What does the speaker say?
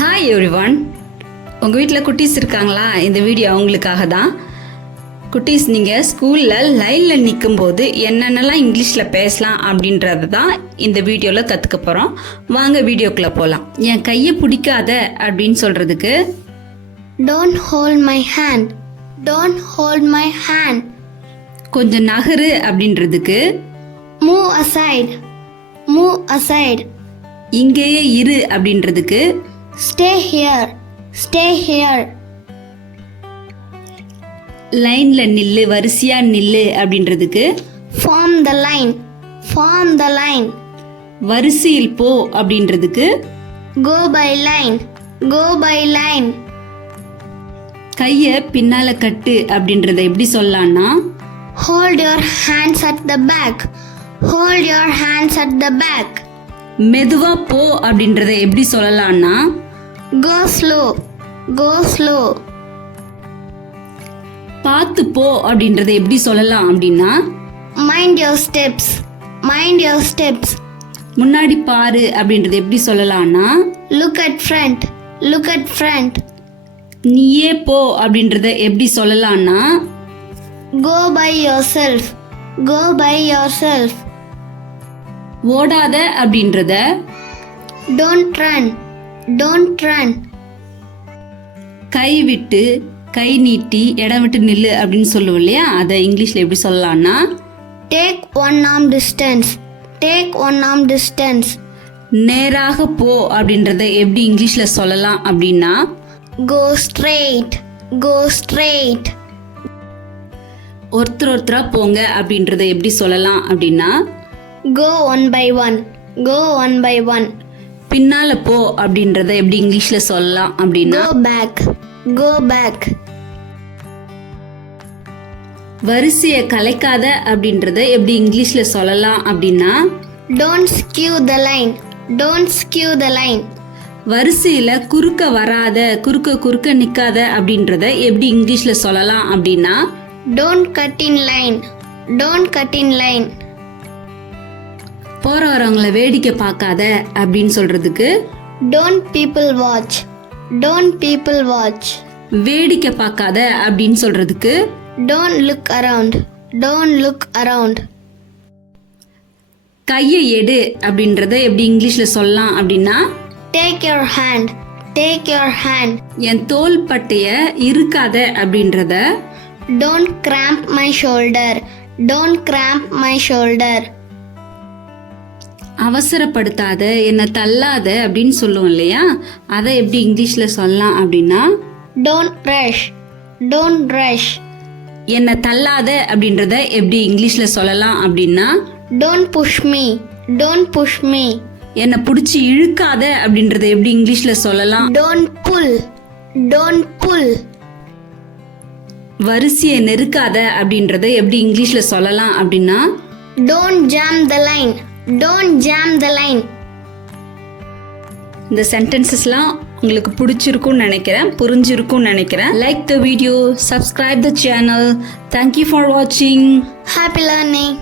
Hi everyone. உங்கள் வீட்டில் குட்டீஸ் இருக்காங்களா? இந்த வீடியோ அவங்களுக்காக தான். குட்டீஸ், நீங்கள் ஸ்கூலில் லைனில் நிற்கும்போது என்னென்னலாம் இங்கிலீஷில் பேசலாம் அப்படின்றது தான் இந்த வீடியோவில் கற்றுக்க போகிறோம். வாங்க வீடியோக்குள்ளே போகலாம். என் கையை பிடிக்காத அப்படின்னு சொல்கிறதுக்கு Don't hold my hand. Don't hold my hand. கொஞ்சம் நகரு அப்படின்றதுக்கு Move aside. Move aside. இங்கேயே இரு அப்படின்றதுக்கு Stay here. Stay here. லைனில் நில்லு, வரிசையாக நில்லு அப்படின்றதுக்கு Form the line. Form the line. வரிசையில் போ அப்படின்றதுக்கு Go by line. Go by line. கையை பின்னால் கட்டு அப்படின்றத எப்படி சொல்லலாம்னா Hold your hands at the back. Hold your hands at the back. மெதுவா போ அப்படின்றத எப்படி சொல்லலாம்னா Go slow. Go slow. பார்த்து போ அப்படின்றத எப்படி சொல்லலாம் அப்படின்னா Mind your steps. Mind your steps. முன்னாடி பாரு அப்படின்றத எப்படி சொல்லலாம்னா Look at front. Look at front. நீயே போ அப்படின்றத எப்படி சொல்லலாம்னா Go by yourself. Go by yourself. ஓடாத அப்படின்றத Don't run. Don't run. கை விட்டு கை நீட்டி இடம் விட்டு நில்லு அப்படின்னு சொல்லுவோம் இல்லையா, அதை இங்கிலீஷ்ல எப்படி சொல்லலாம்னா Take one arm distance. Take one arm distance. நேராக போ அப்படின்றத எப்படி இங்கிலீஷ்ல சொல்லலாம் அப்படின்னா Go straight. Go straight. ஒருத்தரா போங்க அப்படின்றத எப்படி சொல்லலாம் அப்படின்னா Go one by one. Go one by one. பின்னால போ அப்படின்றத எப்படி இங்கிலீஷ்ல சொல்லலாம் அப்படின்னா Go back. Go back. வரிசையை கலைக்காத அப்படின்றத எப்படி இங்கிலீஷ்ல சொல்லலாம் அப்படின்னா Don't skew the line. Don't skew the line. வரிசையில குறுக்க வராத, குறுக்க நிக்காத அப்படின்றத எப்படி இங்கிலீஷ்ல சொல்லலாம் அப்படின்னா Don't cut in line. Don't cut in line. போற வரவங்களை வேடிக்கை பார்க்காத அப்படின்னு சொல்றதுக்கு Don't people watch. Don't people watch. வேடிக்கை பார்க்காத அப்படின்னு சொல்றதுக்கு Don't look around. Don't look around. கையை எடு அப்படின்றத எப்படி இங்கிலீஷ்ல சொல்லலாம் அப்படின்னா Take your hand. Take your hand. என் தோள் பட்டைய இருக்காத அப்படின்றத Don't cramp my shoulder. Don't cramp my shoulder. அவசரப்படுத்தாத, என்னை தள்ளாத அப்படின்னு சொல்லுவோம் இல்லையா, அதை எப்படி இங்கிலீஷ்ல சொல்லலாம் அப்படின்னா Don't rush. Don't rush. என்னை தள்ளாத அப்படின்றத எப்படி இங்கிலீஷ்ல சொல்லலாம் அப்படின்னா Don't push me. Don't push me. என்னை பிடிச்சி இழுக்காத அப்படின்றத எப்படி இங்கிலீஷ்ல சொல்லலாம் Don't pull. Don't pull. வரிசையை நெருக்காத அப்படின்றத எப்படி இங்கிலீஷ்ல சொல்லலாம் அப்படின்னா Don't jam the line. Don't jam the line. இந்த சென்டென்சஸ்லாம் உங்களுக்கு பிடிச்சிருக்கும்னு நினைக்கிறேன், புரிஞ்சிருக்கும்னு நினைக்கிறேன். Like the video, subscribe the channel. Thank you for வாட்சிங். Happy learning.